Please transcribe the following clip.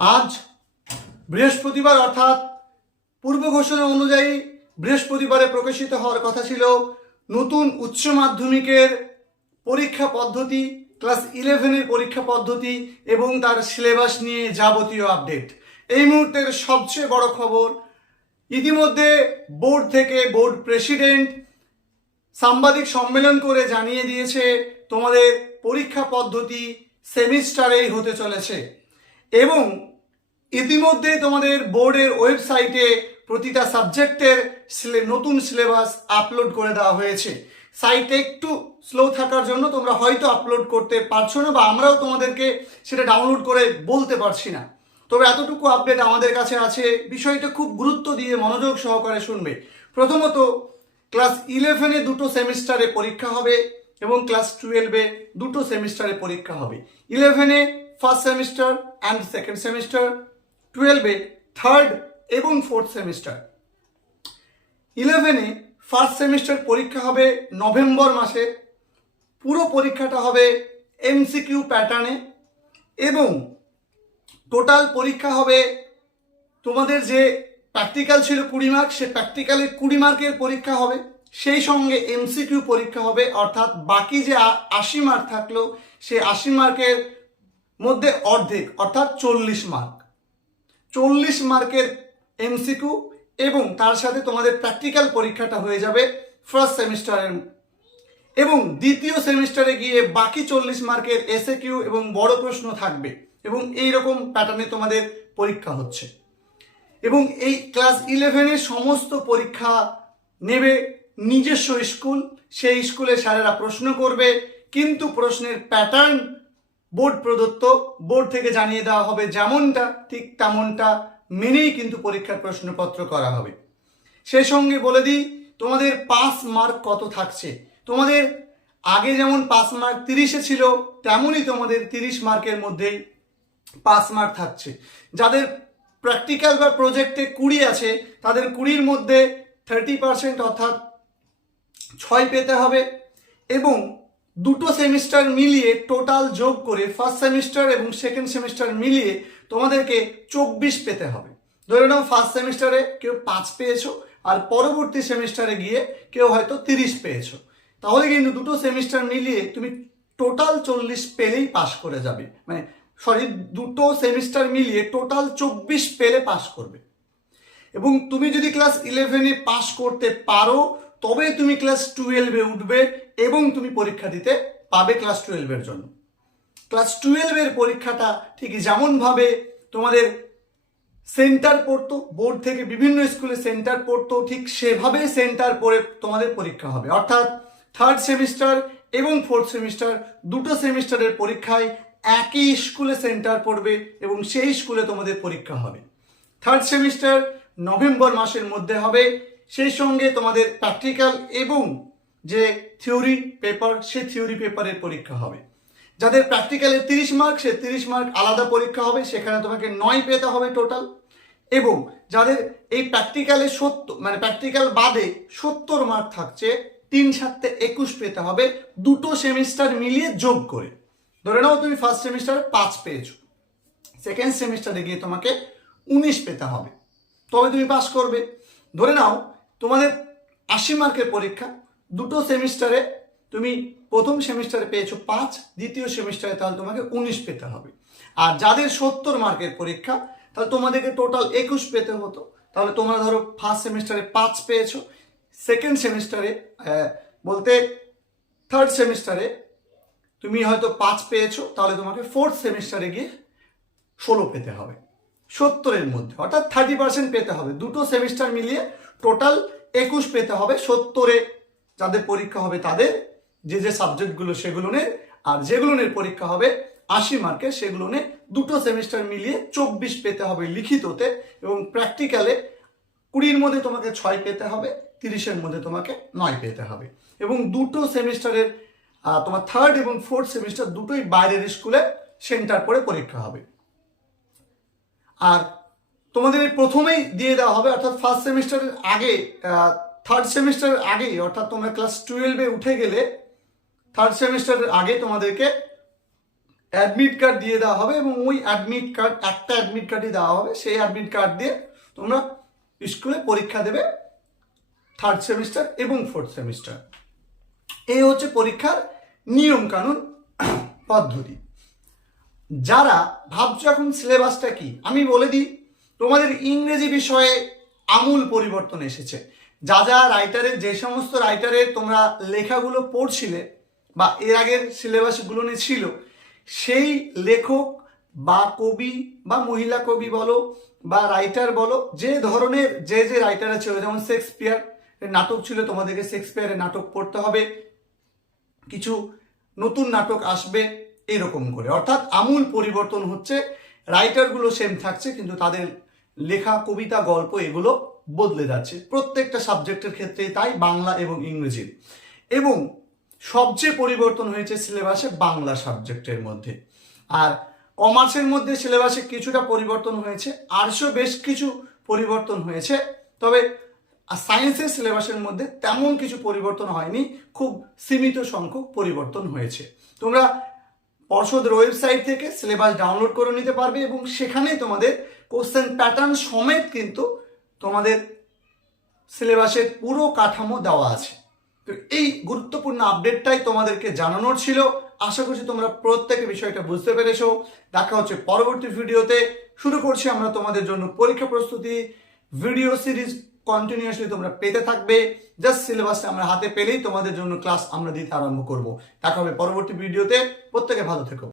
আজ বৃহস্পতিবার, অর্থাৎ পূর্ব ঘোষণা অনুযায়ী বৃহস্পতিবারে প্রকাশিত হওয়ার কথা ছিল নতুন উচ্চ মাধ্যমিকের পরীক্ষা পদ্ধতি, ক্লাস ইলেভেনের পরীক্ষা পদ্ধতি এবং তার সিলেবাস নিয়ে যাবতীয় আপডেট। এই মুহূর্তের সবচেয়ে বড় খবর, ইতিমধ্যে বোর্ড থেকে বোর্ড প্রেসিডেন্ট সাংবাদিক সম্মেলন করে জানিয়ে দিয়েছে, তোমাদের পরীক্ষা পদ্ধতি সেমিস্টারেই হতে চলেছে। এবং ইতিমধ্যে তোমাদের বোর্ডের ওয়েবসাইটে প্রতিটা সাবজেক্টের নতুন সিলেবাস আপলোড করে দেওয়া হয়েছে। সাইটে একটু স্লো থাকার জন্য তোমরা হয়তো আপলোড করতে পারছ না বা আমরাও তোমাদেরকে সেটা ডাউনলোড করে বলতে পারছি না। তবে এতটুকু আপডেট আমাদের কাছে আছে, বিষয়টা খুব গুরুত্ব দিয়ে মনোযোগ সহকারে শুনবে। প্রথমত, ক্লাস ইলেভেনে দুটো সেমিস্টারে পরীক্ষা হবে এবং ক্লাস টুয়েলভে দুটো সেমিস্টারে পরীক্ষা হবে। ইলেভেনে first semester and second semester টুয়েলভে থার্ড এবং ফোর্থ সেমিস্টার ইলেভেনে ফার্স্ট সেমিস্টার পরীক্ষা হবে নভেম্বর মাসে। পুরো পরীক্ষাটা হবে এমসিকিউ প্যাটার্নে এবং টোটাল পরীক্ষা হবে তোমাদের যে প্র্যাকটিক্যাল ছিল কুড়ি মার্ক সে প্র্যাকটিক্যালে কুড়ি মার্কের পরীক্ষা হবে। সেই সঙ্গে এমসিকিউ পরীক্ষা হবে, অর্থাৎ বাকি যে আশি মার্ক থাকল, সে আশি মার্কের মধ্যে অর্ধেক, অর্থাৎ চল্লিশ মার্ক চল্লিশ মার্কের এমসিকিউ এবং তার সাথে তোমাদের প্র্যাকটিক্যাল পরীক্ষাটা হয়ে যাবে ফার্স্ট সেমিস্টারের এবং দ্বিতীয় সেমিস্টারে গিয়ে বাকি চল্লিশ মার্কের এসএ কিউ এবং বড় প্রশ্ন থাকবে এবং এই রকম প্যাটার্নে তোমাদের পরীক্ষা হচ্ছে। এবং এই ক্লাস ইলেভেনের সমস্ত পরীক্ষা নেবে নিজস্ব স্কুল সেই স্কুলে স্যারেরা প্রশ্ন করবে, কিন্তু প্রশ্নের প্যাটার্ন বোর্ড প্রদত্ত, বোর্ড থেকে জানিয়ে দেওয়া হবে যেমনটা, ঠিক তেমনটা মেনেই কিন্তু পরীক্ষার প্রশ্নপত্র করা হবে। সেই সঙ্গে বলে দিই, তোমাদের পাস মার্ক কত থাকছে? তোমাদের আগে যেমন পাস মার্ক তিরিশে ছিল, তেমনই তোমাদের তিরিশ মার্কের মধ্যেই পাস মার্ক থাকছে। যাদের প্র্যাকটিক্যাল বা প্রজেক্টে কুড়ি আছে, তাদের কুড়ির মধ্যে থার্টি পার্সেন্ট অর্থাৎ ছয় পেতে হবে এবং দুটো সেমিস্টার মিলিয়ে টোটাল যোগ করে ফার্স্ট সেমিস্টার এবং সেকেন্ড সেমিস্টার মিলিয়ে তোমাদেরকে চব্বিশ পেতে হবে। ধরে নাও ফার্স্ট সেমিস্টারে কেউ পাঁচ পেয়েছ আর পরবর্তী সেমিস্টারে গিয়ে কেউ হয়তো তিরিশ পেয়েছ। তাহলে কিন্তু দুটো সেমিস্টার মিলিয়ে তুমি টোটাল চল্লিশ পেলেই পাশ করে যাবে। মানে সরি দুটো সেমিস্টার মিলিয়ে টোটাল চব্বিশ পেলে পাশ করবে। এবং তুমি যদি ক্লাস ইলেভেনে পাস করতে পারো, তবে তুমি ক্লাস টুয়েলভে উঠবে এবং তুমি পরীক্ষা দিতে পাবে ক্লাস টুয়েলভের জন্য। ক্লাস টুয়েলভের পরীক্ষাটা ঠিক যেমনভাবে তোমাদের সেন্টার পড়তো বোর্ড থেকে বিভিন্ন স্কুলে সেন্টার পড়তো, ঠিক সেভাবে সেন্টার পড়ে তোমাদের পরীক্ষা হবে। অর্থাৎ থার্ড সেমিস্টার এবং ফোর্থ সেমিস্টার দুটো সেমিস্টারের পরীক্ষায় একই স্কুলে সেন্টার পড়বে এবং সেই স্কুলে তোমাদের পরীক্ষা হবে। থার্ড সেমিস্টার নভেম্বর মাসের মধ্যে হবে, সেই সঙ্গে তোমাদের প্র্যাকটিক্যাল এবং যে থিওরি পেপার, সে থিওরি পেপারের পরীক্ষা হবে। যাদের প্র্যাকটিক্যালে তিরিশ মার্ক সে তিরিশ মার্ক আলাদা পরীক্ষা হবে। সেখানে তোমাকে নয় পেতে হবে টোটাল এবং যাদের এই প্র্যাকটিক্যালে সত্তর মানে প্র্যাকটিক্যাল বাদে সত্তর মার্ক থাকছে, তিন সাততে একুশ পেতে হবে। দুটো সেমিস্টার মিলিয়ে যোগ করে। ধরে নাও তুমি ফার্স্ট সেমিস্টারে পাঁচ পেয়েছ। সেকেন্ড সেমিস্টারে গিয়ে তোমাকে উনিশ পেতে হবে। তবে তুমি পাস করবে। ধরে নাও তোমাদের আশি মার্কের পরীক্ষা। দুটো সেমিস্টারে তুমি প্রথম সেমিস্টারে পেয়েছ পাঁচ, দ্বিতীয় সেমিস্টারে তাহলে তোমাকে উনিশ পেতে হবে। আর যাদের সত্তর মার্কের পরীক্ষা, তাহলে তোমাদেরকে টোটাল একুশ পেতে হতো। তাহলে তোমরা ধরো ফার্স্ট সেমিস্টারে পাঁচ পেয়েছ সেকেন্ড সেমিস্টারে বলতে থার্ড সেমিস্টারে তুমি হয়তো পাঁচ পেয়েছ, তাহলে তোমাকে ফোর্থ সেমিস্টারে গিয়ে ষোলো পেতে হবে। সত্তরের মধ্যে, অর্থাৎ থার্টি পার্সেন্ট পেতে হবে। দুটো সেমিস্টার মিলিয়ে টোটাল একুশ পেতে হবে সত্তরে। যাদের পরীক্ষা হবে তাদের যে যে সাবজেক্টগুলো সেগুলো নে আর যেগুলো পরীক্ষা হবে আশি মার্কে, সেগুলো নে দুটো সেমিস্টার মিলিয়ে চব্বিশ পেতে হবে লিখিততে এবং প্র্যাকটিক্যালে কুড়ির মধ্যে তোমাকে ছয় পেতে হবে, তিরিশের মধ্যে তোমাকে নয় পেতে হবে। এবং দুটো সেমিস্টারের তোমার থার্ড এবং ফোর্থ সেমিস্টার দুটোই বাইরের স্কুলে সেন্টার করে পরীক্ষা হবে। আর তোমাদের প্রথমেই দিয়ে দেওয়া হবে, অর্থাৎ ফার্স্ট সেমিস্টারের আগে থার্ড সেমিস্টারের আগেই, অর্থাৎ তোমরা ক্লাস টুয়েলভে উঠে গেলে থার্ড সেমিস্টারের আগে তোমাদেরকে অ্যাডমিট কার্ড দিয়ে দেওয়া হবে এবং ওই অ্যাডমিট কার্ড একটা অ্যাডমিট কার্ডই দেওয়া হবে। সেই অ্যাডমিট কার্ড দিয়ে তোমরা স্কুলে পরীক্ষা দেবে থার্ড সেমিস্টার এবং ফোর্থ সেমিস্টার এই হচ্ছে পরীক্ষার নিয়ম কানুন পদ্ধতি। যারা ভাবছ এখন সিলেবাসটা কি, আমি বলে দিই, তোমাদের ইংরেজি বিষয়ে আমূল পরিবর্তন এসেছে। যা যা রাইটারের যে সমস্ত রাইটারের তোমরা লেখাগুলো পড়ছিলে বা এর আগের সিলেবাসগুলো নিয়ে ছিল সেই লেখক বা কবি বা মহিলা কবি বলো বা রাইটার বলো, যে ধরনের যে যে রাইটার ছিল, যেমন শেক্সপিয়ার নাটক ছিল, তোমাদেরকে শেক্সপিয়ারের নাটক পড়তে হবে, কিছু নতুন নাটক আসবে, এরকম করে। অর্থাৎ আমূল পরিবর্তন হচ্ছে রাইটারগুলো সেম থাকছে, কিন্তু তাদের লেখা, কবিতা, গল্প, এগুলো বদলে যাচ্ছে। প্রত্যেকটা সাবজেক্টের ক্ষেত্রে তাই বাংলা এবং ইংরেজির এবং সবচেয়ে পরিবর্তন হয়েছে সিলেবাসে বাংলা সাবজেক্টের মধ্যে। আর কমার্সের মধ্যে সিলেবাসে কিছুটা পরিবর্তন হয়েছে, আর্টসও বেশ কিছু পরিবর্তন হয়েছে। তবে সায়েন্সের সিলেবাসের মধ্যে তেমন কিছু পরিবর্তন হয়নি, খুব সীমিত সংখ্যক পরিবর্তন হয়েছে। তোমরা পর্ষদের ওয়েবসাইট থেকে সিলেবাস ডাউনলোড করে নিতে পারবে এবং সেখানেই তোমাদের কোশ্চেন প্যাটার্ন সমেত কিন্তু তোমাদের সিলেবাসের পুরো কাঠামো দেওয়া আছে। তো এই গুরুত্বপূর্ণ আপডেটটাই তোমাদেরকে জানানোর ছিল। আশা করছি তোমরা প্রত্যেকে বিষয়টা বুঝতে পেরেছ। দেখা হচ্ছে পরবর্তী ভিডিওতে। শুরু করছি আমরা তোমাদের জন্য পরীক্ষা প্রস্তুতি। ভিডিও সিরিজ কন্টিনিউয়াসলি তোমরা পেতে থাকবে। জাস্ট সিলেবাসটা আমরা হাতে পেলেই তোমাদের জন্য ক্লাস আমরা দিতে আরম্ভ করব। দেখা হবে পরবর্তী ভিডিওতে। প্রত্যেকে ভালো থেকো।